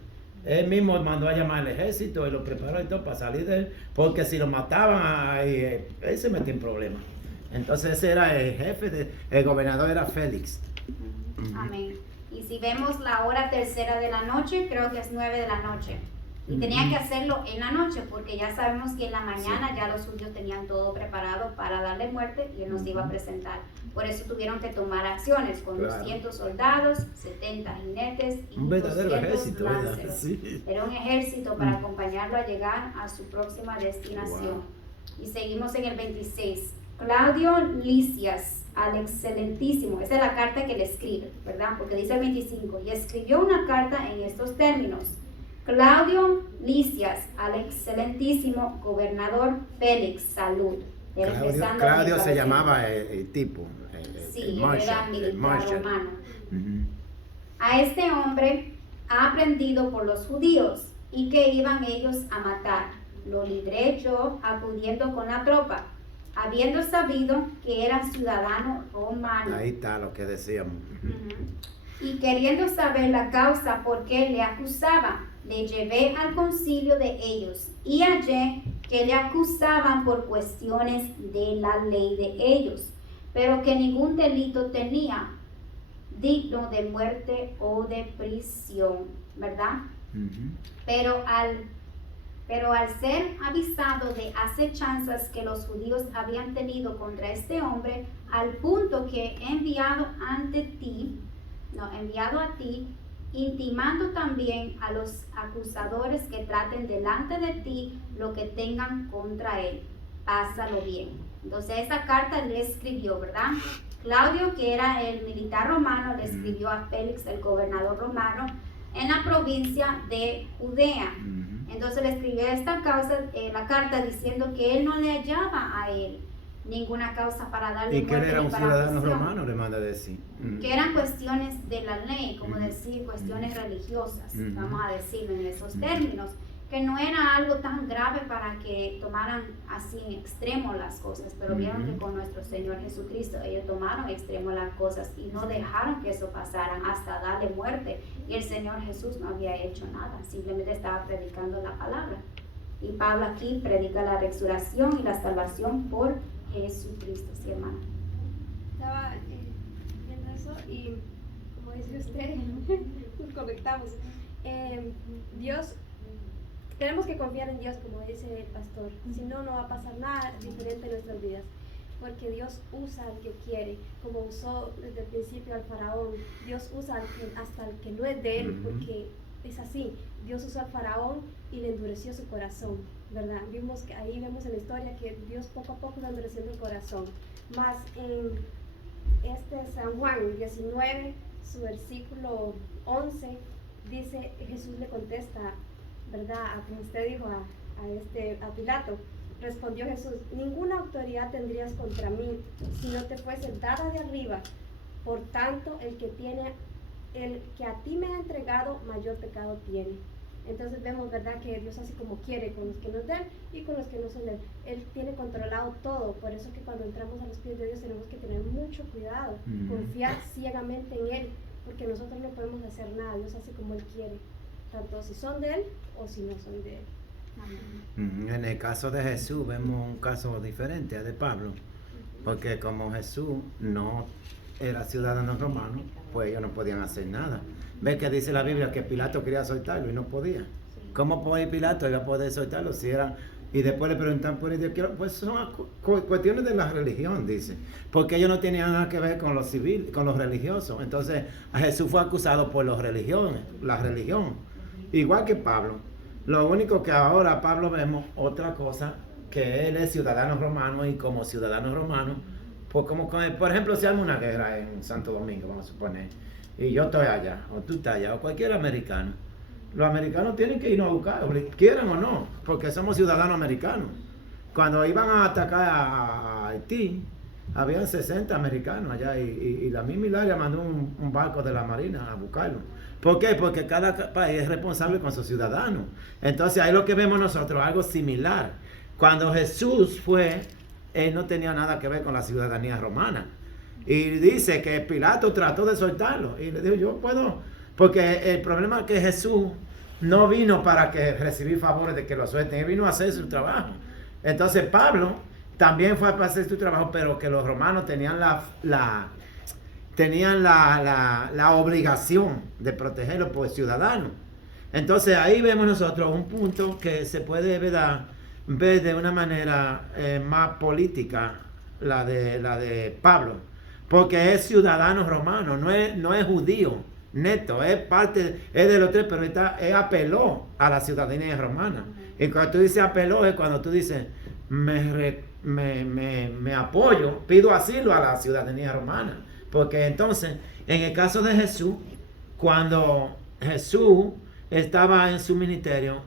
Él mismo mandó a llamar al ejército y lo preparó y todo para salir de él, porque si lo mataban, ahí, él se metía en problemas. Entonces ese era el jefe, el gobernador era Félix. Amén. Y si vemos la hora tercera de la noche, creo que es 9 de la noche. Y tenían que hacerlo en la noche, porque ya sabemos que en la mañana ya los judíos tenían todo preparado para darle muerte y él nos iba a presentar. Por eso tuvieron que tomar acciones con Claro. 200 soldados, 70 jinetes y Un verdadero 200 ejército, ¿verdad? lanceros. Sí. Era un ejército para acompañarlo a llegar a su próxima destinación. Y seguimos en el 26. Claudio Lisias, al excelentísimo, esa es la carta que le escribe, ¿verdad? Porque dice el 25, y escribió una carta en estos términos. Claudio Lisias, al excelentísimo gobernador Félix, salud. Él empezando Claudio con se el- llamaba el tipo, Sí, el él era marshal. militar El marshal. romano. Ujú. A este hombre ha aprendido por los judíos y que iban ellos a matar. Lo libré yo acudiendo con la tropa, habiendo sabido que era ciudadano romano. Ahí está lo que decíamos. Y queriendo saber la causa por qué le acusaba, le llevé al concilio de ellos y hallé que le acusaban por cuestiones de la ley de ellos, pero que ningún delito tenía digno de muerte o de prisión, ¿verdad? Ujú. Pero al ser avisado de acechanzas que los judíos habían tenido contra este hombre, al punto que he enviado a ti, intimando también a los acusadores que traten delante de ti lo que tengan contra él. Pásalo bien. Entonces esa carta le escribió, ¿verdad? Claudio, que era el militar romano, le escribió a Félix, el gobernador romano, en la provincia de Judea. Entonces le escribió esta la carta diciendo que él no le hallaba a él ninguna causa para darle Y que él muerte era ni un para ciudadano prisión. romano, le manda a decir. Que eran cuestiones de la ley, como Ujú. decir, cuestiones religiosas, Ujú. vamos a decirlo en esos Ujú. términos, que no era algo tan grave para que tomaran así en extremo las cosas, pero vieron Ujú. que con nuestro Señor Jesucristo ellos tomaron en extremo las cosas y no dejaron que eso pasara hasta darle muerte, y el Señor Jesús no había hecho nada, simplemente estaba predicando la palabra. Y Pablo aquí predica la resurrección y la salvación por Jesucristo, sí, hermano. Estaba viendo eso y como dice usted, nos conectamos. Dios, tenemos que confiar en Dios, como dice el pastor, si no, no va a pasar nada diferente en nuestras vidas, porque Dios usa al que quiere, como usó desde el principio al faraón. Dios usa hasta al que no es de él, Ujú. porque es así. Dios usó al faraón y le endureció su corazón, ¿verdad? Vemos que ahí vemos en la historia que Dios poco a poco va endureciendo el corazón. Más en San Juan 19, su versículo 11, dice, Jesús le contesta, ¿verdad? Como usted dijo a Pilato, respondió Jesús, ninguna autoridad tendrías contra mí si no te fuese dada de arriba. Por tanto, el que a ti me ha entregado, mayor pecado tiene. Entonces vemos, ¿verdad?, que Dios hace como quiere con los que nos den y con los que no son de él. Él tiene controlado todo, por eso que cuando entramos a los pies de Dios tenemos que tener mucho cuidado, confiar ciegamente en Él, porque nosotros no podemos hacer nada. Dios hace como Él quiere, tanto si son de Él o si no son de Él. Amén. En el caso de Jesús vemos un caso diferente al de Pablo, porque como Jesús no era ciudadano romano, pues ellos no podían hacer nada. Ve que dice la Biblia que Pilato quería soltarlo y no podía. ¿Cómo puede Pilato iba a poder soltarlo si era? Y después le preguntan por ello, pues son cuestiones de la religión, dice, porque ellos no tenían nada que ver con los civiles, con los religiosos. Entonces a Jesús fue acusado por la religión, igual que Pablo. Lo único que ahora Pablo vemos otra cosa, que él es ciudadano romano, y como ciudadano romano, pues como por ejemplo si hay una guerra en Santo Domingo, vamos a suponer, y yo estoy allá, o tú estás allá, o cualquier americano, los americanos tienen que irnos a buscar, quieran o no, porque somos ciudadanos americanos. Cuando iban a atacar a Haití, habían 60 americanos allá, y la misma Hilaria mandó un barco de la Marina a buscarlo. ¿Por qué? Porque cada país es responsable con sus ciudadanos. Entonces ahí lo que vemos nosotros, algo similar. Cuando Jesús fue, él no tenía nada que ver con la ciudadanía romana. Y dice que Pilato trató de soltarlo. Y le dijo, yo puedo. Porque el problema es que Jesús no vino para que recibir favores de que lo suelten. Él vino a hacer su trabajo. Entonces Pablo también fue para hacer su trabajo, pero que los romanos tenían la obligación de protegerlo por ciudadanos. Entonces ahí vemos nosotros un punto que se puede ver de una manera más política, la de Pablo, porque es ciudadano romano, no es judío neto, es de los tres, pero él apeló a la ciudadanía romana. Y cuando tú dices apeló, es cuando tú dices me apoyo, pido asilo a la ciudadanía romana. Porque entonces, en el caso de Jesús, cuando Jesús estaba en su ministerio,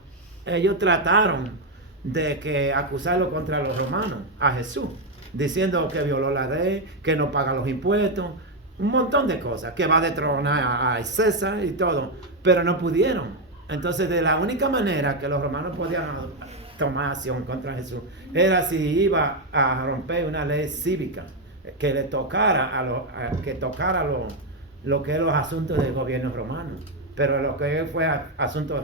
ellos trataron de acusarlo contra los romanos, a Jesús, diciendo que violó la ley, que no paga los impuestos, un montón de cosas, que va a destronar a César y todo, pero no pudieron. Entonces, de la única manera que los romanos podían tomar acción contra Jesús era si iba a romper una ley cívica que le tocara lo que es los asuntos del gobierno romano, pero lo que fue asunto,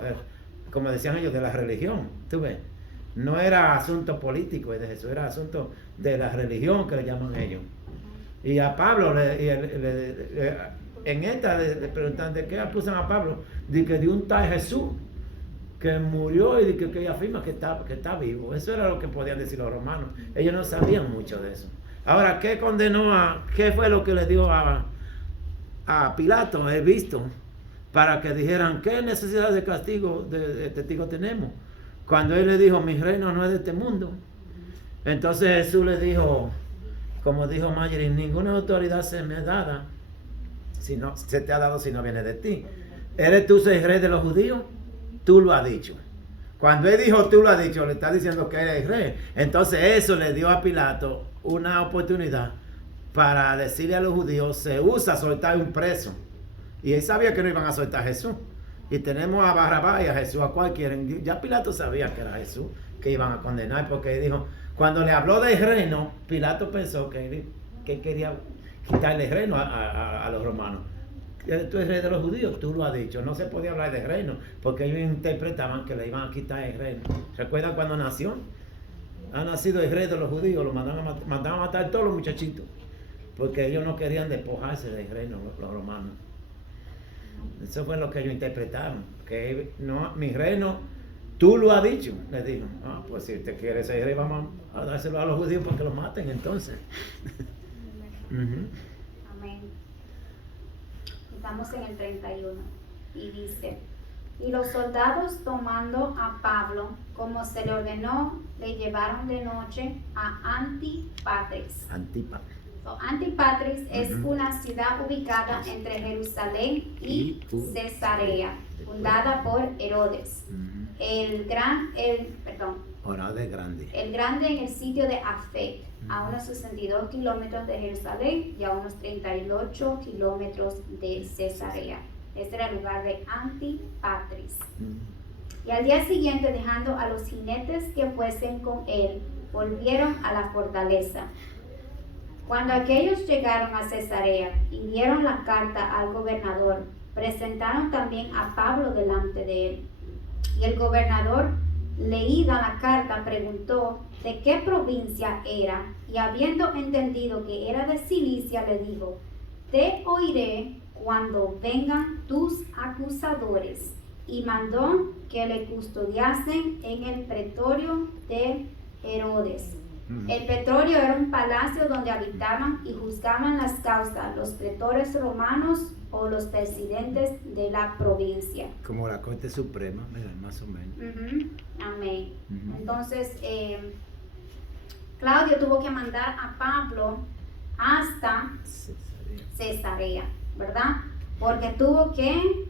como decían ellos, de la religión. ¿Tú ves? No era asunto político de Jesús, era asunto de la religión, que le llaman ellos. Y a Pablo en esta le preguntan de qué acusan a Pablo, de que de un tal Jesús que murió y de que ella afirma que está vivo. Eso era lo que podían decir los romanos. Ellos no sabían mucho de eso. Ahora, ¿qué fue lo que le dio a Pilato? He visto, para que dijeran, ¿qué necesidad de castigo, de testigo tenemos? Cuando él le dijo, mi reino no es de este mundo. Entonces Jesús le dijo, como dijo Marjorie, ninguna autoridad se me ha dada, se te ha dado si no viene de ti. ¿Eres tú el rey de los judíos? Tú lo has dicho. Cuando él dijo tú lo has dicho, le está diciendo que eres rey. Entonces eso le dio a Pilato una oportunidad para decirle a los judíos, se usa soltar un preso. Y él sabía que no iban a soltar a Jesús. Y tenemos a Barrabás y a Jesús, a cual quieren. Ya Pilato sabía que era Jesús, que iban a condenar, porque él dijo, cuando le habló del reino, Pilato pensó que él quería quitarle el reino a los romanos. Tú eres rey de los judíos, tú lo has dicho. No se podía hablar de reino, porque ellos interpretaban que le iban a quitar el reino. ¿Recuerdan cuando nació? Ha nacido el rey de los judíos, lo mandaban a matar a todos los muchachitos, porque ellos no querían despojarse del reino, los romanos. Eso fue lo que ellos interpretaron, que no, mi reino, tú lo has dicho. Les dijo, pues si usted quiere ser rey, vamos a dárselo a los judíos para que lo maten entonces. Amén. Estamos en el 31 y dice, y los soldados tomando a Pablo, como se le ordenó, le llevaron de noche a Antipatris. Antipatris es una ciudad ubicada entre Jerusalén y Cesarea, fundada por Herodes. El Grande en el sitio de Afec, a unos 62 kilómetros de Jerusalén y a unos 38 kilómetros de Cesarea. Este era el lugar de Antipatris. Y al día siguiente, dejando a los jinetes que fuesen con él, volvieron a la fortaleza. Cuando aquellos llegaron a Cesarea y dieron la carta al gobernador, presentaron también a Pablo delante de él. Y el gobernador, leída la carta, preguntó de qué provincia era, y habiendo entendido que era de Cilicia, le dijo, te oiré cuando vengan tus acusadores. Y mandó que le custodiasen en el pretorio de Herodes. El pretorio era un palacio donde habitaban y juzgaban las causas los pretores romanos o los presidentes de la provincia. Como la Corte Suprema, mira, más o menos. Amén. Entonces, Claudio tuvo que mandar a Pablo hasta Cesarea, ¿verdad? Porque tuvo que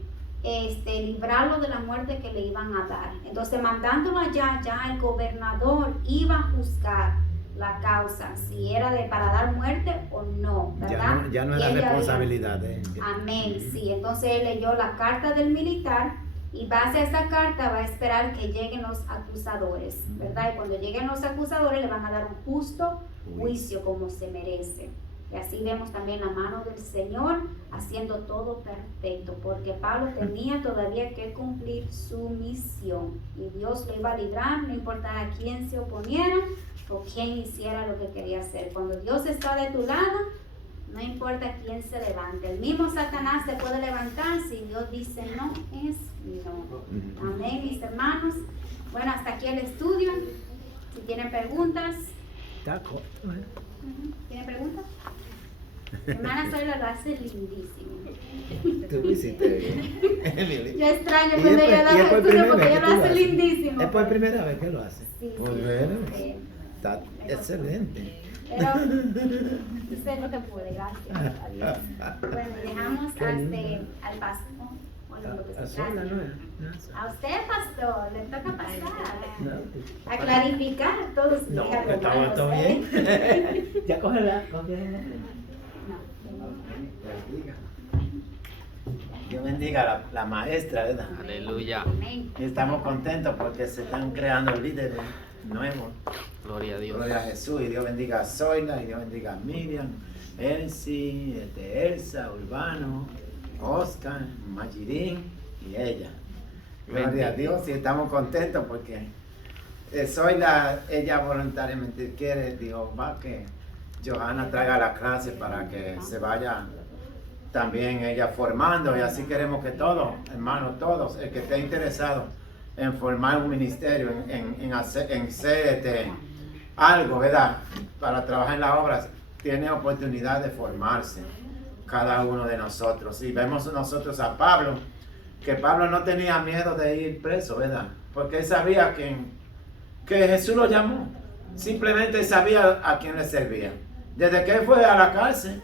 librarlo de la muerte que le iban a dar. Entonces, mandándolo allá, ya el gobernador iba a juzgar la causa, si era para dar muerte o no, ¿verdad? Ya no era responsabilidad de él. Amén, sí. Entonces él leyó la carta del militar y base a esa carta va a esperar que lleguen los acusadores, ¿verdad? Y cuando lleguen los acusadores le van a dar un justo juicio como se merece. Y así vemos también la mano del Señor haciendo todo perfecto, porque Pablo tenía todavía que cumplir su misión y Dios le iba a librar, no importaba a quién se oponiera o quién hiciera lo que quería hacer. Cuando Dios está de tu lado, no importa quién se levante. El mismo Satanás se puede levantar si Dios dice no, es no. Amén, mis hermanos. Bueno, hasta aquí el estudio. Si tienen preguntas. Está corto, ¿eh? ¿Tienen preguntas? Mi hermana Zoila lo hace lindísimo. Tú lo hiciste bien. Yo extraño cuando ella da el estudio porque ella lo hace lindísimo. ¿Es por primera vez que lo hace? Sí. Pues bueno, está excelente. Pero hice lo que pude, gracias a Dios. Bueno, dejamos al pastor. A Zoila, ¿no? A usted, pastor, le toca pasar. A clarificar todos. No, estaba todo bien. Ya cógela. Dios bendiga a la maestra, ¿verdad? Aleluya. Amén. Y estamos contentos porque se están creando líderes nuevos. Gloria a Dios. Gloria a Jesús. Y Dios bendiga a Zoila, y Dios bendiga a Miriam, Elsie, Elsa, Urbano, Oscar, Mayirín y ella. Gloria a Dios, y estamos contentos porque Zoila, ella voluntariamente quiere, dijo, va que Johanna traiga la clase para que se vaya también ella formando, y así queremos que todos, hermanos, todos, el que esté interesado en formar un ministerio, en hacer algo, ¿verdad? Para trabajar en las obras, tiene oportunidad de formarse cada uno de nosotros. Y vemos nosotros a Pablo, que Pablo no tenía miedo de ir preso, ¿verdad? Porque él sabía que Jesús lo llamó. Simplemente sabía a quién le servía. Desde que él fue a la cárcel,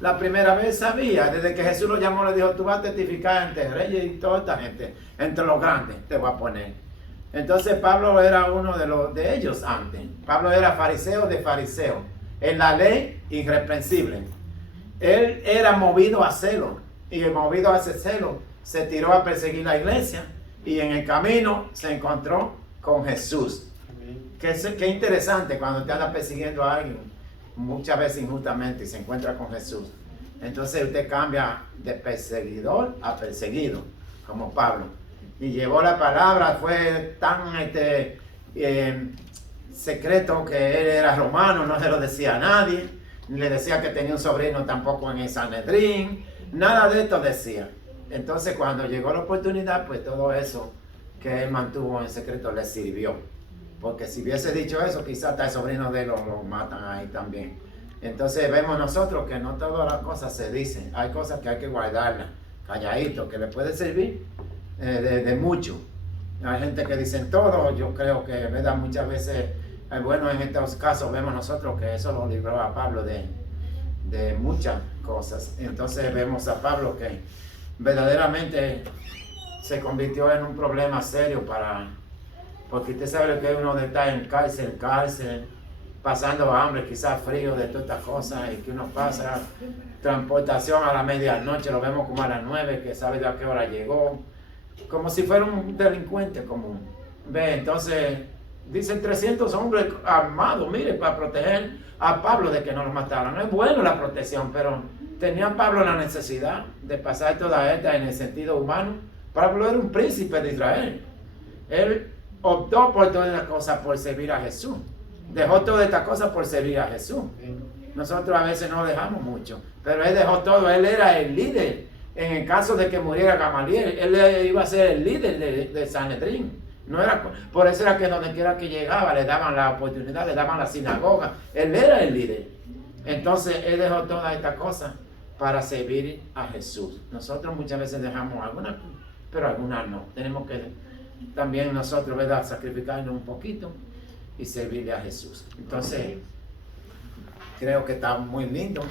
la primera vez sabía, desde que Jesús lo llamó, le dijo, tú vas a testificar ante reyes y toda esta gente, entre los grandes te voy a poner. Entonces Pablo era uno de ellos antes. Pablo era fariseo de fariseos. en la ley irreprensible. Él era movido a celo, y movido a ese celo se tiró a perseguir la iglesia, y en el camino se encontró con Jesús. Qué interesante cuando te anda persiguiendo a alguien, muchas veces injustamente, y se encuentra con Jesús. Entonces usted cambia de perseguidor a perseguido, como Pablo. Y llevó la palabra, fue tan secreto que él era romano, no se lo decía a nadie. Ni le decía que tenía un sobrino tampoco en el Sanedrín. Nada de esto decía. Entonces cuando llegó la oportunidad, pues todo eso que él mantuvo en secreto le sirvió. Porque si hubiese dicho eso, quizás hasta el sobrino de él lo matan ahí también. Entonces vemos nosotros que no todas las cosas se dicen. Hay cosas que hay que guardarlas, calladito, que le puede servir de mucho. Hay gente que dicen todo. Yo creo que, ¿verdad? Muchas veces, bueno, en estos casos vemos nosotros que eso lo libró a Pablo de muchas cosas. Entonces vemos a Pablo que verdaderamente se convirtió en un problema serio porque usted sabe lo que es uno de estar en cárcel, pasando hambre, quizás frío, de todas estas cosas, y que uno pasa transportación a la medianoche, lo vemos como a las 9, que sabe de a qué hora llegó, como si fuera un delincuente común. Ve, entonces, dicen 300 hombres armados, mire, para proteger a Pablo de que no lo mataran. Es bueno la protección, pero tenía Pablo la necesidad de pasar toda esta en el sentido humano. Pablo era un príncipe de Israel. Él optó por todas las cosas por servir a Jesús. Dejó todas estas cosas por servir a Jesús. Nosotros a veces no dejamos mucho, pero él dejó todo. Él era el líder. En el caso de que muriera Gamaliel, él iba a ser el líder de Sanedrín. No era, por eso era que donde quiera que llegaba le daban la oportunidad, le daban la sinagoga. Él era el líder. Entonces él dejó todas estas cosas para servir a Jesús. Nosotros muchas veces dejamos algunas, pero algunas no. Tenemos que también nosotros, ¿verdad?, sacrificarnos un poquito y servirle a Jesús. Entonces creo que está muy lindo.